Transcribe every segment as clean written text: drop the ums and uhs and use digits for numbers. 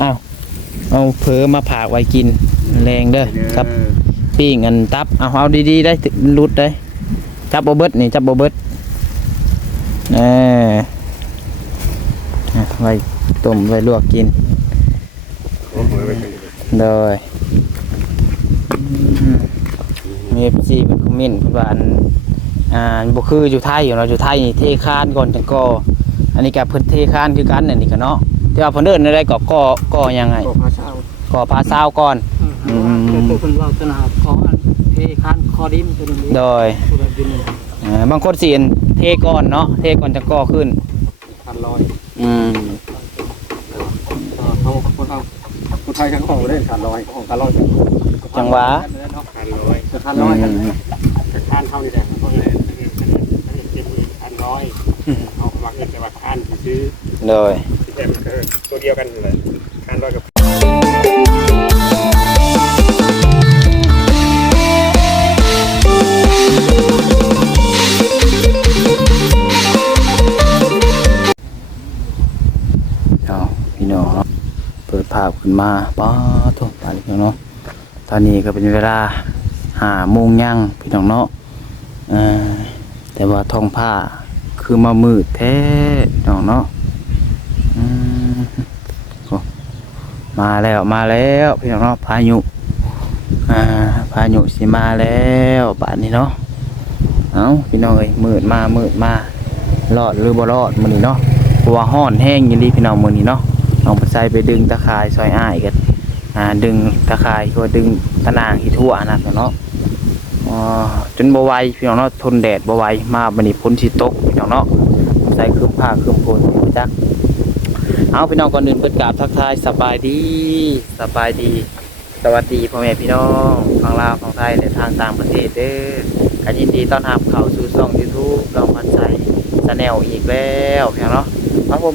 เอาเผลอมาผากไว้กินแรงเด้อครับปิ้งอันตับเอาดีๆได้รุดได้จับบ่เบิดนี่จับบ่เบิดไว้ต้มไว้ลวกกินเลยมีFCเป็นคอมเมนต์เพิ่นว่าบ่คืออยู่ไทยอยู่เนาะอยู่ไทยนี่เทคานก่อนจังก่ออันนี้ก็เพิ่นเทคานคือกันอันนี้ก็เนาะที่ว่าเพิ่นเอิ้นได้ก่อยังไงก่อพาซาวก่อนเพิ่นว่าขนาดขอเทคานคอดินตัวนี้โดยบางคนสิเทก่อนเนาะเทก่อนจังก่อขึ้น1,100เขาคนไทยทั้งของเล่น1,100ของ1,100จังหวะ1,100คานเท่านี้แหละคนเลย1,100เอามาเงินแต่ว่าคานซื้อโดยแต่มันคือตัวเดียวกันเลยคาน100กับพี่น้องเปิดภาพขึ้นมาป้าทุกท่านพี่น้องเนาะตอนนี้ก็เป็นเวลา5 โมงยังพี่น้องเนาะแต่ว่าท้องผ้าคือมามืดแท้พี่น้องเนาะมาแล้วพี่น้องเนาะพายุสิมาแล้วป่านนี้เนาะพี่น้องเอ้ยมืดมารอดหรือบ่รอดมื้อนี้เนาะเพราะว่าร้อนแห้งอย่างนี้พี่น้องมื้อนี้เนาะน้องปัสไซไปดึงตะข่ายซอยอ้ายกันดึงตะข่ายก็ดึงตะนางที่ทั่วนะพี่น้องเนาะจนบ่ไหวพี่น้องเนาะทนแดดบ่ไหวมาบัดนี้ฝนสิตกพี่น้องเนาะใส่คืมผ้าคืมฝนจักพี่น้องก่อนอื่นเปิดกราบทักทายสบายดีสวัสดีพ่อแม่พี่น้องฝั่งลาวฝั่งไทยและทางต่างประเทศเด้อยินดีต้อนรับเข้าสู่ช่อง YouTube น้องปัสไซชาแนลอีกแล้วพี่น้องเนาะ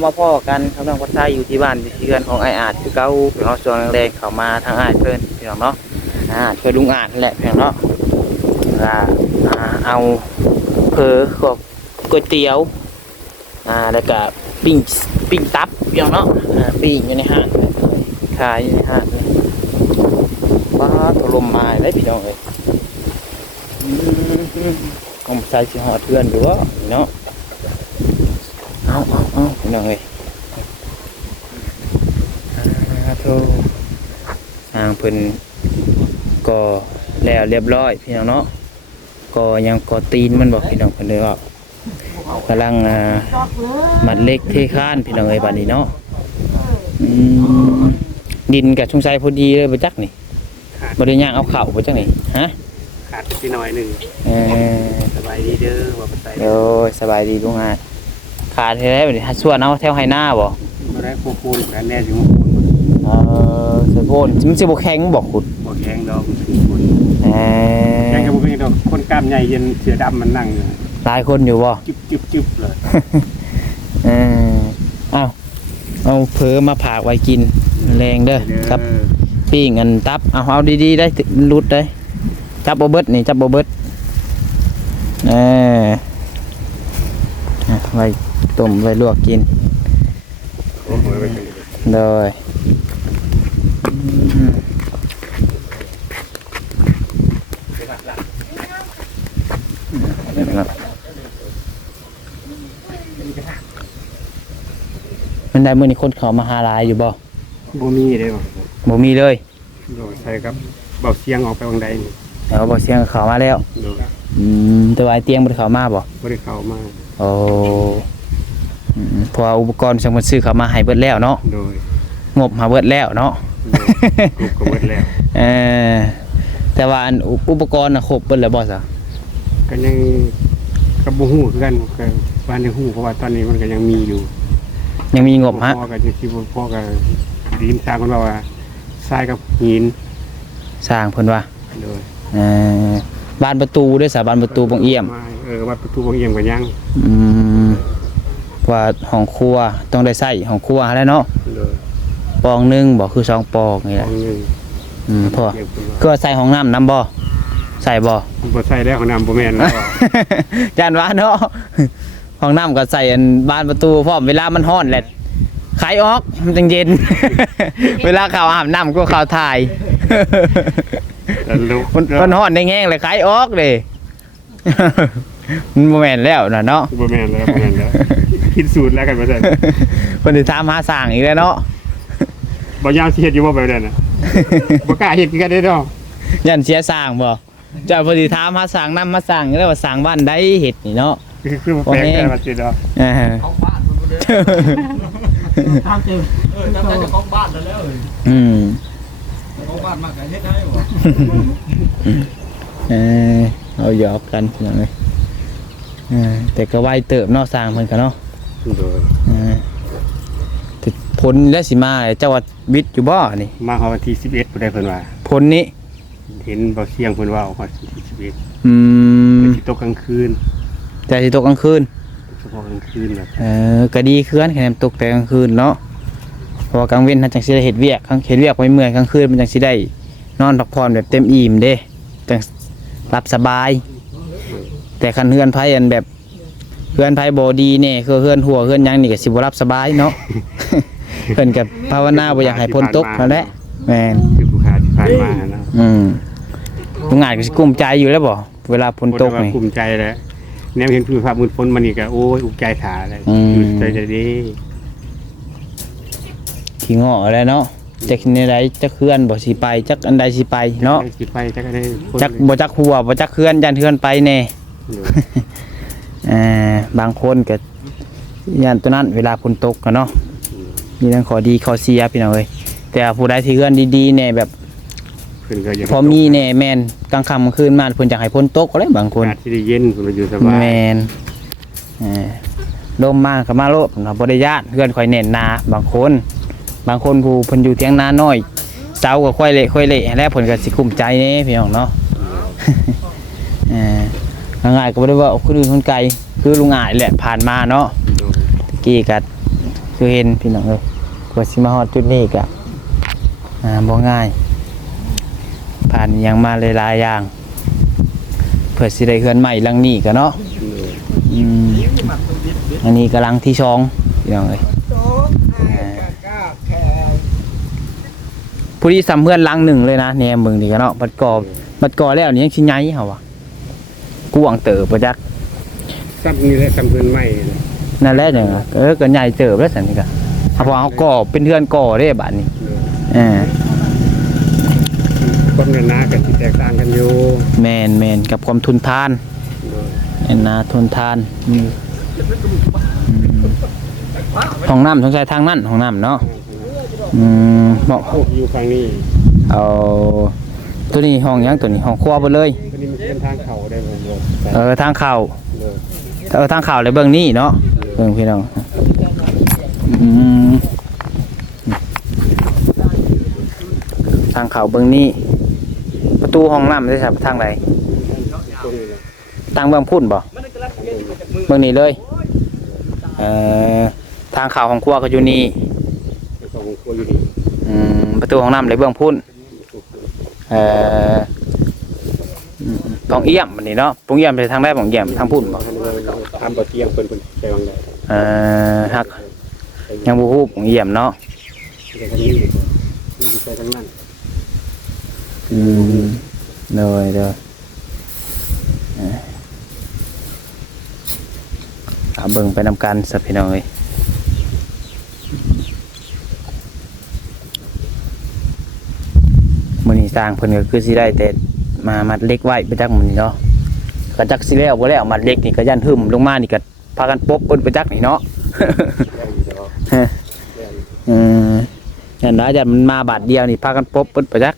มาพ่อกันครับน้องปัสไซอยู่ที่บ้านที่เรือนของไออาจคือเก่าพี่น้องช่วงแรกเข้ามาทางอ้ายเพิ่นพี่น้องเนาะช่วยลุงอาจนั่นแหละพี่น้องเนาะเอาก๋วยเตี๋ยวแล้วก็ปิ้งตับพี่น้องเนาะปิ้งอยู่ในห้างขายอยู่ในห้างว้าถล่มมาได้พี่น้องเลยผมใส่สีหอดเพื่อนหรือว่าเนาะเอาพี่น้องเลยโทษทางเพิ่นก็แล้วเรียบร้อยพี่น้องเนาะก็ยังกอตีนมันบอกพี่น้องเพิ่นเลยว่ากำลังมัดเล็กเทคานพี่น้องเอ้ยบัดนี้เนาะดินกับชุ่มใสพอดีเลยบ่จักนี่บ่ได้ย่างเอาเข่าบ่จักนี่ฮะขาดพี่น้อยหนึ่งสบายดีเด้อว่าปัสไซสบายดีลุงขาดแท้บัดนี้ส่วนเอาแถวไฮนาบ่ได้ปูนกันแน่สิสะโพนมันสิบ่แข็งบ่ขุดบ่แข็งดอกปูนแข็งก็บ่เป็นดอกคนกล้ามใหญ่เย็นเสือดำมันนั่งอยู่หลายคนอยู่บ่จึ๊บเลยเอาเผลอมาผากไว้กินแรงเด้อครับปิ้งอันตับเอาดีๆได้รุดได้จับบ่เบิดนี่จับบ่เบิดไว้ต้มไว้ลวกกินเลยมันได้มื้อนี้คนเขามาหาหลายอยู่บ่มีเลยบ่มีเลยใช่ครับเบาเสียงออกไปวางใดแล้วเบาเสียงเข้ามาแล้วแต่ว่าไอ้เตียงบ่ได้เข้ามาบ่ได้เข้ามาโอ้พออุปกรณ์สำคัญซื้อเข้ามาให้เบิดแล้วเนาะงบหาเบิดแล้วเนาะก็เบิดแล้วแต่ว่าอุปกรณ์น่ะครบเบิดแล้วบ่ซะก็ยังกับบ่ฮู้คือกันก็ว่าได้ฮู้เพราะว่าตอนนี้มันก็ยังมีอยู่ยังมีงบฮะพ่อก็สิพ่อก็ดินสร้างเพิ่นว่าทรายกับหินสร้างเพิ่นว่าบ้านประตูด้วยสาบ้านประตูบางเอี่ยมบ้านประตูบางเอี่ยมก็ยังว่าห้องครัวต้องได้ใส่ห้องครัวแล้วเนาะปองนึงบ่คือ2 ปองนี่แหละพอก็ใส่ห้องน้ำบ่ใส่บ่ใส่ได้ห้องน้ำบ่แม่นแล้วจานว่าเนาะห้องน้ำก็ใส่บ้านประตูพร้อมเวลามันร้อนแหละ ขายออกมันจังเย็น เวลาเขาอาบน้ำก็เขาถ่าย แล้วลูก มันฮ้อนได้แง่งเลยขายออกเลย มันบ่แม่นแล้วน่ะเนาะ บ่แม่นแล้วคิดสูตรแล้วกันว่าซั่น เพิ่นสิถามหาสร้างอีกแล้วเนาะ บ่ยาวสิเฮ็ดอยู่บ่แบบนั้นน่ะบ่กล้าเฮ็ดคือกันเด้อเนาะ ยันเสียสร้างบ่เจ้าเพิ่นสิถามหาสร้างนำมาสร้างแล้วว่าสร้างบ้านใดเฮ็ดนี่เนาะ คือบ่แปลกแต่ว่าสิเนาะ ของบ้านเพิ่นบ่ได้ทางเต็มจำได้เจ้าของบ้านแล้วเอ้ย อืม เจ้าของบ้านมาก็เฮ็ดได้บ่ เอาหยอกกันอย่างนี้แต่ก็ไวเติบเนอกสร้างเพิ่นก็เนาะ โดย แต่ผลและสิมาเจ้าวัดวิทย์อยู่บ่นี่ มาเฮาวันที่11บ่ได้เพิ่นว่า ผลนี้ เห็นบ่เสียงเพิ่นว่าเอาฮอดที่11 อืม สิตกกลางคืน แต่สิตกกลางคืน เฉพาะกลางคืนแบบ ก็ดีคืนคะแนนตกแต่กลางคืนเนาะเพราะว่ากลางเว้นท่านจังสิได้เฮ็ดเวียกเฮ็ดเวียกไว้เมื่อยกลางคืนมันจังสิได้นอนพักผ่อนแบบเต็มอิ่มเด้จังหลับสบาย แต่คันเฮือนไผอันแบบเฮือนไผบ่ดีแน่คือเฮือนหัวเฮือนหยังนี่ก็สิบ่รับสบายเนาะ เพิ่นก็ภาวนาบ่อยากให้ฝนตกนั่นแหละแม่น คือผู้ค้าที่ผ่านมานะ ลุงอาจก็สิกุ้มใจอยู่แล้วบ่เวลาฝนตก บ่ได้ นี่ ว่าภูมิใจแล้วแนวเห็นผู้ภาพมืดฝนมานี่ก็โอ้ยอุกใจถาเลย อืม อยู่ใจจะดี ขี้ง้อแล้วเนาะจักในใดจักเฮือนบ่สิไปจักอันใดสิไปเนาะ สิไปจักได้คน จักบ่จักหัวบ่จักเฮือนยันเฮือนไปแน่ บางคนก็ยันตัวนั้นเวลาฝนตกกันเนาะมีทั้งข้อดีข้อเสียพี่น้องเอ้ยแต่ผู้ใดที่เฮือนดีๆแน่แบบ เพิ่นก็อยาก พอมีแน่แม่นกลางค่ำกลางคืนมาเพิ่นอยากให้ฝนตกก็เลยบางคน อากาศที่ได้เย็นเพิ่นก็อยู่สบาย แม่นลมมาก็มาโลดเนาะบ่ได้ญาติเฮือนข่อยแน่นนาบางคนผู้เพิ่นอยู่เถียงนาน้อยเสาก็ค่อยเละแล้วเพิ่นก็สิคุ้มใจแน่พี่น้องเนาะ ง่ายๆก็บ่ได้ว่าเอาคนอื่นคนไกลคือลุงอ้ายแหละผ่านมาเนาะกี้ก็คือเห็นพี่น้องเอ้ยกว่าสิมาฮอดจุดนี้ก็บ่ง่ายผ่านหยังมาหลายๆอย่างเพื่อสิได้เฮือนใหม่หลังนี้ก็เนาะอันนี้ก็หลังที่2พี่น้องเอ้ยผู้ที่ซ้ำเฮือนหลังหนึ่งเลยนะแหนมเบิ่งนี่ก็เนาะบัดก่อแล้วนี่ยังสิใหญ่เฮาว่ะกวางเติบบ่จัก ซ้ำนี่แหละซ้ำเพิ่นใหม่นะ นั่นแหละจังก็ใหญ่เติบแล้วซั่นนี่ก็เพราะว่าเฮาก่อเป็นเฮือนก่อเด้บัดนี้ คนกันนาก็สิแตกต่างกันอยู่ แม่นกับความทุนทานแม่นนะทุนทานห้องน้ำสงสัยทางนั้นห้องน้ำเนาะเหมาะ อยู่ฝั่งนี้ เอาตัวนี้ห้องหยังตัวนี้ห้องครัวไปเลย ตัวนี้มันเป็นทางเข้าได้ผมบอก ทางเข้า เลย ทางเข้าเลยเบื้องนี้เนาะเบื้องพี่น้องทางเข้าเบื้องนี้ประตูห้องน้ำได้ครับทางไหน ตรงนี้นะ ทางเบื้องพุ่นบ่เบื้องนี้เลยทางเข้าห้องครัวก็อยู่นี่ แล้วก็ของครัวอยู่นี่ ประตูห้องน้ำเลยเบื้องพุ่นปองเอี่ยมอันนี้เนาะปองเอี่ยมไปทางได้ปองเอี่ยมทางพุ่นบ่ ทำบ่เตียงเพิ่นไปวางได้ ฮักยังบ่ฮู้ปองเอี่ยมเนาะ แต่ทางนี้ไปทางนั้น เลยเบิ่งไปนำกันสับพี่น้องเอ้ยมื้อนี้สร้างเพิ่นก็คือสิได้แต่มามัดเล็กไว้ไปจักมื้อนี้เนาะก็จักสิแล้วบ่แล้วมัดเล็กนี่ก็ยันหึมลงมานี่ก็พากันปบเพิ่นไปจักนี่เนาะ ยันได้ยันมันมาบาทเดียวนี่พากันปบเพิ่นไปจัก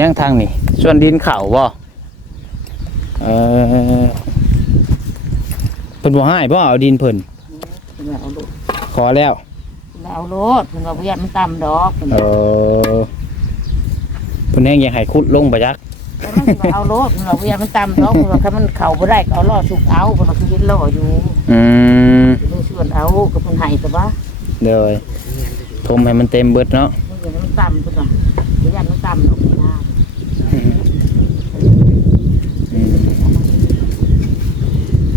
ยังทางนี่ส่วนดินเขาบ่เพิ่นบ่ให้บ่เอาดินเพิ่นขอแล้ว เอาโลดเพิ่นว่าบ่ยันมันต่ำดอกเพิ่น เพิ่นแฮงอยากให้ขุดลงบ่จัก แล้วมันสิว่าเอาโลดเพิ่นว่าบ่ยันมันต่ำดอกเพิ่นว่าถ้ามันเข้าบ่ได้ก็เอาล้อสุกเอาเพิ่นว่าคือเห็นล้ออยู่เพิ่นชวนเอาก็เพิ่นให้แต่ว่า เด้อทมให้มันเต็มเบิดเนาะ มันยันมันต่ำเพิ่นว่าบ่ยันมันต่ำดอกนี่นะ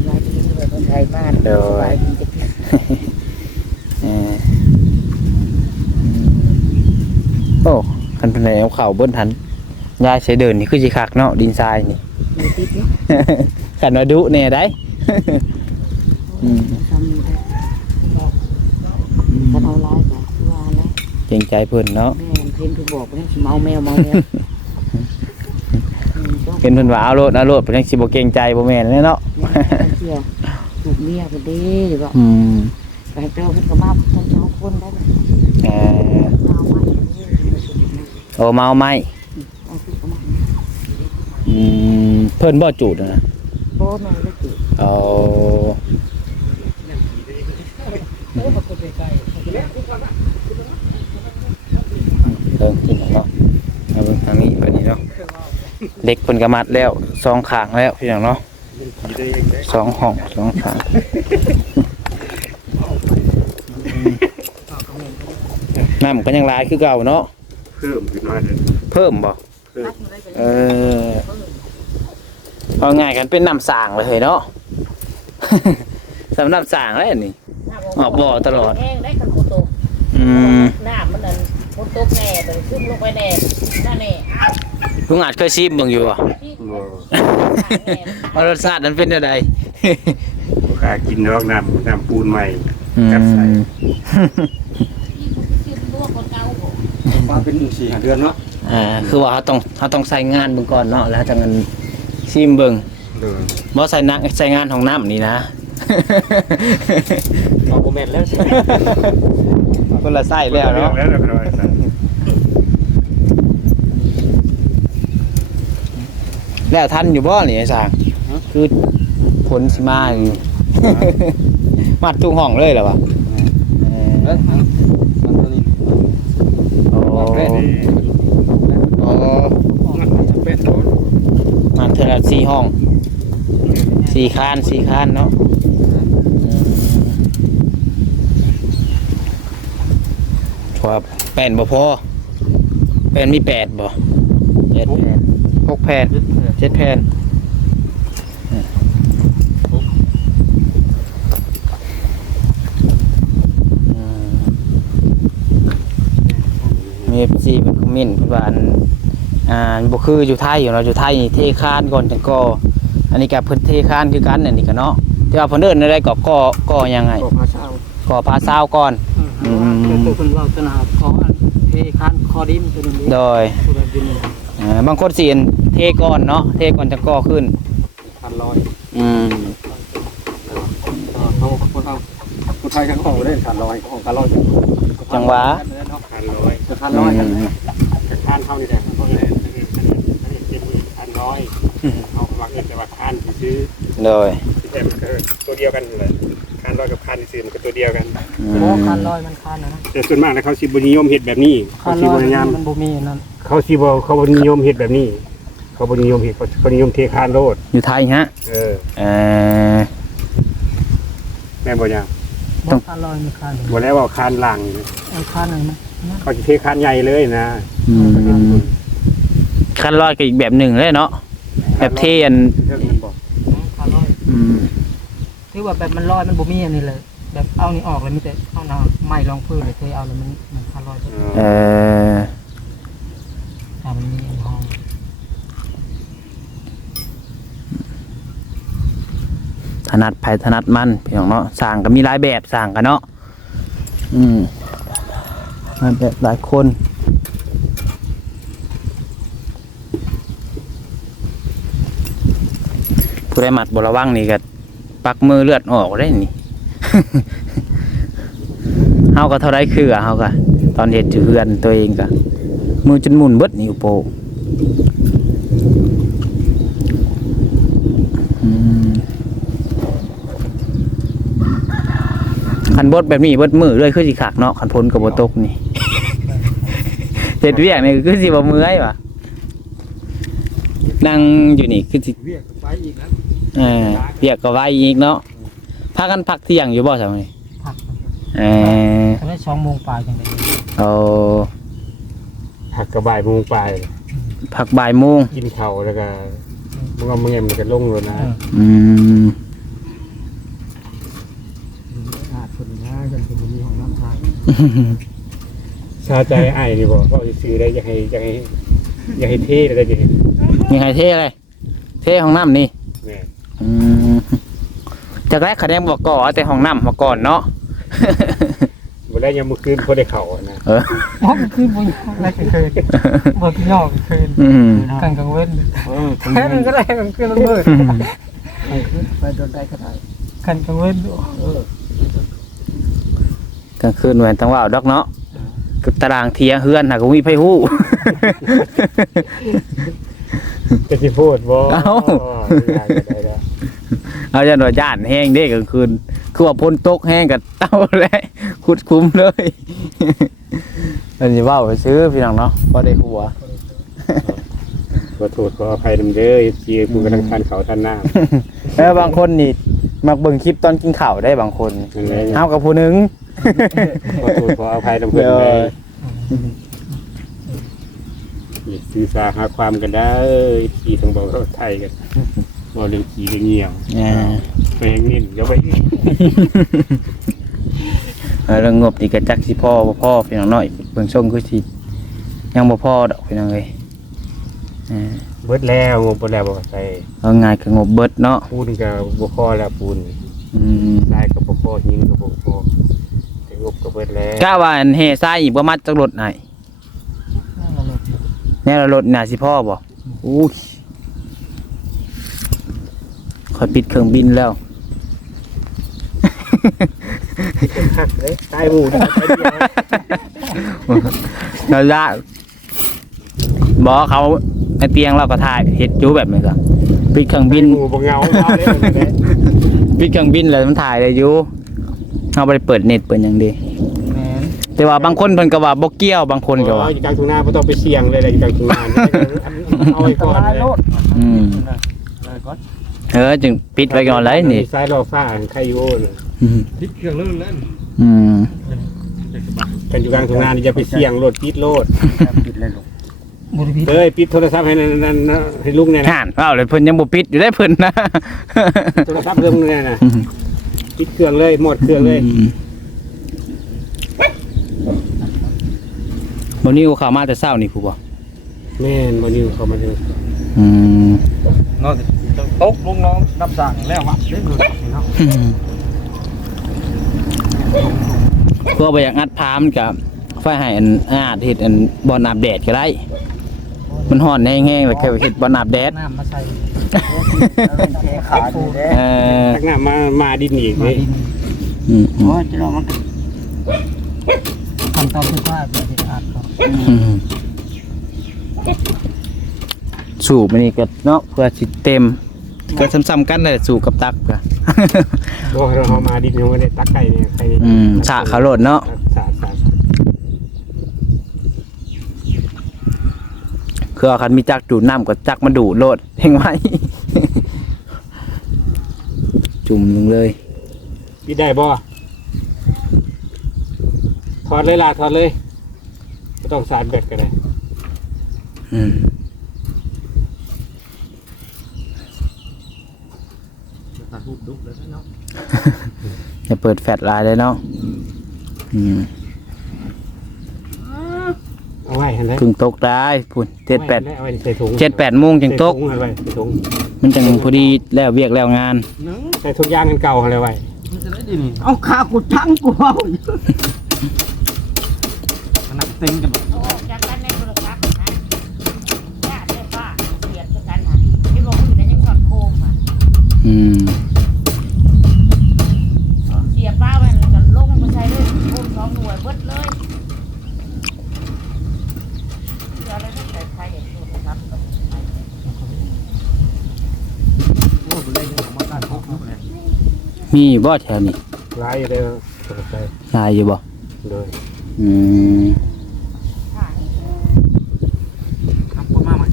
ไว้ดีเลยเพิ่น ทยมาสบายดีจัง โอ้คันเป็นแนวเข่าเบิ้นทันยายใช้เดินนี่คือสิคักเนาะดินทรายนี่ มีติดเนาะ กันว่าดุแน่ได้ ทำนี่ได้ถ้าเอาลายก็ว่าแล้ว เกรงใจเพิ่นเนาะ แม่เพิ่นถูกบอกว่าเมาแมวเห็นเพิ่นว่าเอาโลดเพิ่นยังสิบ่เกรงใจบ่แม่นเลยเนาะ เชื่อถูกเมียก็ดีบ่ ไปเจอเพิ่นก็มาทั้ง2คนได้เอาไว้ โอ้เมาไหม เอาขึ้นมา เพิ่นบ่จูดนะ บ่แม่นเลยติ เอาเพิ่งกินเนาะเอาเบิ่งทางนี้บัดนี้เนาะเด็กเพิ่นก็มัดแล้ว2ข้างแล้วพี่น้องเนาะ2ห้อง2ข้างน้ำก็ยังหลายคือเก่าเนาะ เพิ่มขึ้นมาเลย เพิ่มบ่เอาง่ายกันเป็นน้ำสางเลยเนาะ สำน้ำสางแล้วนี่ออกบ่อตลอด แห้งได้คันโคโตน้ำมันนั่นโคโตแน่แต่ซึมลงไปแน่นั่นแน่ ลุงอาจเคยชิมเบิ่งอยู่บ่ ว่ารสชาตินั้นเป็นจังได บ่กล้ากินดอกน้ำปูนใหม่กัดใส่ มาเป็น4-5เดือนเนาะ คือว่าเขาต้องใส่งานเบิ่งก่อนเนาะแล้วจังนั้นชิมเบิ่ง เลย บ่ใส่งานของน้ำนี่นะ เอาบ่แม่นแล้ว คนละไส้แล้วเนาะ แล้วก็ได้ใส่ แล้วทันอยู่บ่นี่ไอ้สางคือผลสิมาอยู่ มัดตุ้งห้องเลยเหรอวะ มันตัวนี้ โอ้โอ้ มันเป็ดโดน มันเท่าละ4ห้อง4คานเนาะว่าแผ่นบ่พอแผ่นมี8บ่7แผ่น6แผ่น7แผ่นมี FC เป็นคอมเมนต์เพิ่นว่าบ่คืออยู่ไทยอยู่เนาะอยู่ไทยนี่เทคานก่อนจังก่ออันนี้ก็เพิ่นเทคานคือกันอันนี้ก็เนาะแต่ว่าเพิ่นเอิ้นอะไรก่อยังไง ก็พาเช้า ก่อพาซาวก่อน ตัวคนเราตนาขอเทคานคอดินตัวนี้ โดย ตัวดิน บางคนสิเทก่อนเนาะเทก่อนจังก่อขึ้น 1,100เขาคนไทยทั้งของได้1,100ของ1,100 จังหวะ 1,100 1,100 แต่คานเท่านี้แหละเพราะเลยอันนี้เป็น1,100เอาวางเงินแต่ว่าคานซื้อ โดย แต่มันก็ตัวเดียวกันเลยคานร้อยกับคานซื้อมันก็ตัวเดียวกัน โอ้1,100มันคันนะ แต่ส่วนมากแล้วเขาสิบนิยมเห็ดแบบนี้เขาสิบนิยม มันบ่มีนั่น เขานิยมเห็ดแบบนี้ เขานิยมเห็ดเขานิยมเทคานโลด อยู่ไทยฮะ เออ เอ่อ แม่นบ่ยัง บ่1,100มันคัน บ่แล้วว่าคานหลัง เอาคันหนึงนะ เขาจะเทคานใหญ่เลยนะ คันลอยก็อีกแบบหนึ่งเลยเนาะแบบเทอัน เรื่องมันบอก 1,100ถือว่าแบบมันลอยมันบ่มีอันนี้เลยแบบเอานี่ออกเลยมีแต่เอาน้ำไม้รองพื้นเลยเทเอาแล้วมัน1,100 เอ่อ ถ้ามันมีอันห้อง ถนัดไผถนัดมันพี่น้องเนาะสร้างก็มีหลายแบบสร้างกันเนาะหลายแบบหลายคนผู้ใดมัดบ่ระวังนี่ก็ปักมือเลือดออกได้นี่ เฮาก็เท่าไรคือเฮาก็ตอนเฮ็ดอยู่เฮือนตัวเองก็มือจนหมุนเบิดนิ้วโป้งคันบดแบบนี้เบิดมือเลยคือสิคักเนาะคันพ้นก็บ่ตกนี่ เฮ็ดเวียกนี่คือสิบ่เมื่อยว่ะนั่งอยู่นี่คือสิ เวียกไปอีกนะ เวียกก็ไว้อีกเนาะพากันพักเที่ยงอยู่บ่ซั่นนี่ พัก เ ได้2 โมงปลายจังได๋ เอา หักกระบายมุงไป พักบ่ายโมง กินข้าวแล้วก็มึงเอามึงเอ็มมันก็ลงเลยนะ อืม ชาใจไอ้นี่บอกว่าซื้อได้อยากให้เท่ได้ดิ มีใครเท่เลยเท่ห้องน้ำนี่ แม่ จากแรกคะแนนบอกก่อแต่ห้องน้ำมาก่อนเนาะ บ่ได้ยังมื้อคืนพอได้เข้านะ เออ อ๋อคือบ่ได้เคยบ่กินยอกเคยกันกลางเว้นแค่นั้นก็ได้มันคือระเบิดไปโดนได้ก็ได้กันกลางเว้น กลางคืนแหวนตั้งว่าดอกเนาะกับตารางเทียเฮือนหากมีไผฮู้ จะสิพูดบ่ เอ้า ได้แล้ว เอาจะหน่วยย่านแห้งเด้กลางคืนคือว่าพ้นตกแห้งกับเต้าเลยขุดคุ้มเลย อันนี้ว่าไปซื้อพี่น้องเนาะพอได้หัว ขอโทษขออภัยนำเด้อที่ผู้กำลังทานข้าวทานน้ำ แล้วบางคนนี่มักเบิ่งคลิปตอนกินข้าวได้บางคน นั่นแหละ เอากับผู้หนึง ขอโทษขออภัยนำเพิ่นเด้อสื่อสารหาความกันได้ที่ทางบอกไทยกันบ่เรื่องขี้เรื่องเงี่ยวไปแห่งนี้เดี๋ยวไปนี่ เรื่องงบนี่ก็จักสิพ่อบ่พ่อพี่น้องน้อยเบิ่งช่งคือสิยังบ่พ่อดอกพี่น้องเอ้ย เบิดแล้วงบเบิดแล้วบ่ใส่ เอาง่ายก็งบเบิดเนาะ ปูนก็บ่พอแล้วปูน ทรายก็บ่พอหินก็บ่พอแต่งบก็เบิดแล้ว กะว่าอันเฮทรายอีกบ่มัดจักรถให้แน่ละรถน่าสิพ่อบ่อู้ยค่อยปิดเครื่องบินแล้ว คักเลยตายหมู่นะ นั่นละบอกเขาในเตียงเราก็ถ่ายเฮ็ดจูแบบนี้ก็ปิดเครื่องบิน หมู่บ่เหงาเอาเลย ปิดเครื่องบินแล้วมันถ่ายได้อยู่เฮาบ่ได้เปิดเน็ตเปิดหยังดี แม่น แต่ว่าบางคนเพิ่นก็ว่าบ่เกี่ยวบางคนก็ว่า อยู่กลางทุ่งนาบ่ต้องไปเสี่ยงเลยอยู่กลางทุ่งนาเอาไว้ก่อนเลย อืมจึงปิดไว้ก่อนเลยนี่ สายรอฟ้าใครอยู่น่ะ ทิศเครื่องลื่นเล่น อืม กันอยู่กลางทุ่งนานี่อย่าไปเสี่ยงรถปิดโลด ปิดเลยลูกบ่ได้ปิด เอ้ยปิดโทรศัพท์ให้นั่นให้ลุงเนี่ยนะ ห่านเอ้าเลยเพิ่นยังบ่ปิดอยู่ได้เพิ่นนะ โทรศัพท์เรื่องเนี่ยนะปิดเครื่องเลยหมดเครื่องเลย บ่นี้เข้ามาแต่เช้านี่ผู้บ่ แม่นบ่นิวเข้ามาเลย อืม นอนตกลุงน้องนับสั่งแล้วอ่ะได้ดูเนาะ เพื่อบ่อยากอัดพามนก็ไฟให้อันอาดเฮ็ดอันบ่อนอาบแดดก็ได้ มันร้อนแห้งๆแล้วก็เฮ็ดบ่อนอาบแดด น้ำมาใส่ขาดอยู่แล้ว ทักหน้ามาดินอีก มา นี่ ดิน อืม โอ้ยจะลองมันทำตามที่ว่าเป็นที่อาดเขา สูบมันนี่ก็เนาะเพื่อสิเต็มก็ซ้ำๆกันนั่นแหละสูบกับตักก็ บ่เรามาดินยังไม่ได้ตักไก่เนี่ยใครนี่ สะเขาโลดเนาะ สา คือเอาคันมีจักดูดน้ำก็จักมาดูดโลดเฮงไว้ จุ่มลงเลย ปิดได้บ่ถอดเลยล่ะถอดเลยไม่ต้องสารแบตก็ได้ อย่าเปิดแฟลชไลน์เลยเนาะ เอาไว้เห็นไหม ถึงตกได้พุ่น7-8 เอาไว้ใส่ถุง 7-8 โมงจังตก ใส่ถุงเอาไว้ใส่ถุง มันจังพอดีแล้วเวียกแล้วงาน ใส่ทุกอย่างกันเก่าอะไรไว้ เอาขากูทั้งกูเอาขนาดเต็งกันแบบ จากกันในโทรศัพท์นะญาติได้ป้าเสียบจากกันน่ะที่บอกอยู่ในยังสอดโคมอ่ะ เสียป้ามันก็ลงมาใช้เลยโคม2 หน่วยเบิดเลยเดี๋ยวอะไรไม่ใส่ไฟอย่างโทรศัพท์ก็ โอ้ยเล่นของมาการพกเลย มีอยู่บ่แถวนี้ ร้ายอยู่เลยตกใจ ลายอยู่บ่ เลย ทำพวกมากไหม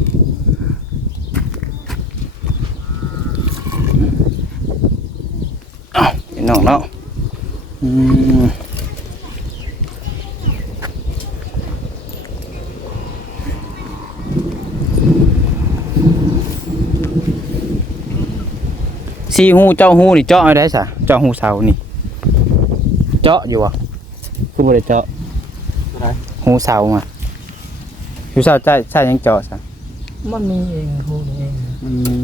พี่น้องเนาะซีหูเจ้าหูนี่เจาะเอาได้ซะเจาะหูเสานี่เจาะอยู่อ่ะ คือบ่ได้เจาะ อะไร หูเสาอ่ะหูเสาใช่ยังเจาะซะ มันมีเองฮู้เอง มันมี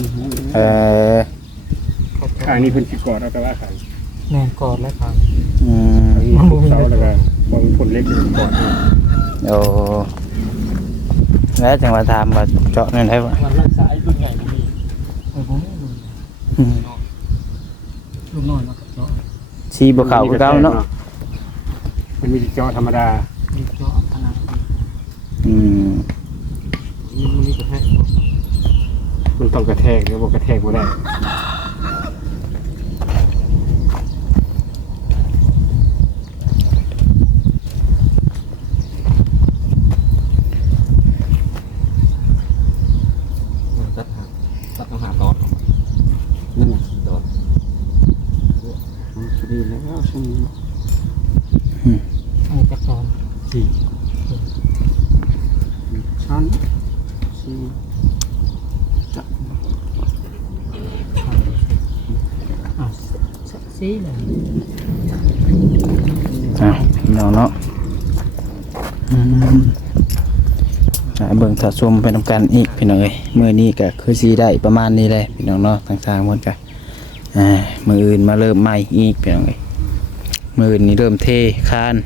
เออ ข้างนี้เพิ่นสิกอดเอาแต่ว่าข้าง แม่นกอดแล้วครับ อืม ข้างนี้ถูกเสาแล้วก็บางคนเล็กอยู่กอดอยู่ โอ้แล้วจังหวะถามว่าเจาะนั่นได้บ่ มันรักษาไอ้รุ่นใหญ่บ่มีผมมี อืม ลูกน้อยเนาะเจาะ สีบ่เข้าคือเก่าเนาะ มันมีเจาะธรรมดา มีเจาะขนาด อืม มีกระแทก มันต้องกระแทกแล้วบ่กระแทกบ่ได้ ตัดต้องหาตอด นั่นน่ะ ตอด มันดีแล้วช่วงนี้ อันนี้จักตอน สี่ชั้นสี่ สีเลย อ้าวพี่น้องเนาะอืมเบิ่งถ้าชมไปนำกันอีกพี่น้องเอ้ยมื้อนี้ก็คือสิได้ประมาณนี้แหละพี่น้องเนาะทางๆหมดก็มื้ออื่นมาเริ่มใหม่อีกพี่น้องเอ้ยมื้ออื่นนี้เริ่มเทคาน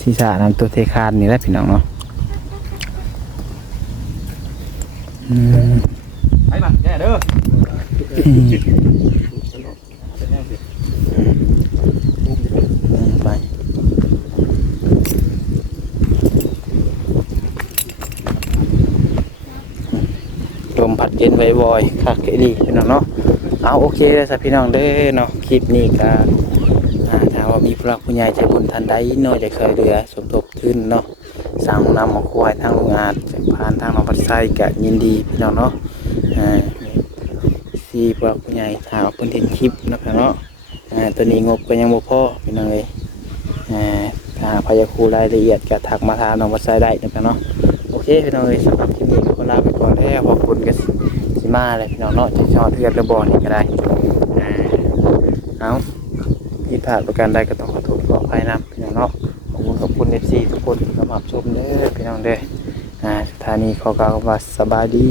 ศีรษะนำตัวเทคานนี่แหละพี่น้องเนาะ ไปมาแกเด้อ ไปลมพัดเย็นไว้บ่อยคักเกลีพี่น้องเนาะเอาโอเคเลยสิพี่น้องเด้อเนาะคลิปนี้ก็ถามว่ามีผู้หลักผู้ใหญ่ใจบุญทันใดเนาะจะเคยเหลือสมทบทุนเนาะสร้างห้องน้ำของครัวให้ทางโรงงานผ่านทางน้องพัดไส้ก็ยินดีพี่น้องเนาะสี่ผู้หลักผู้ใหญ่ถามว่าเพิ่นเห็นคลิปเนาะพี่น้องเนาะตัวนี้งบก็ยังบ่พอพี่น้องเอ้ยถ้าพยาคูรายละเอียดก็ทักมาทางน้องพัดไส้ได้นะพี่น้องเนาะโอเคพี่น้องเอ้ยสำหรับคลิปนี้ก็ขอลาไปก่อนแล้วขอบคุณก็สิมาเลยพี่น้องเนาะจะชอดเลือดระบอนี่ก็ได้เอาผิดพลาดประการใดก็ต้องขอโทษขออภัยนำพี่น้องเนาะขอบคุณ FC ทุกคนที่เข้ามาชมเด้อพี่น้องเด้อสถานีขอกล่าวคำว่าสบายดี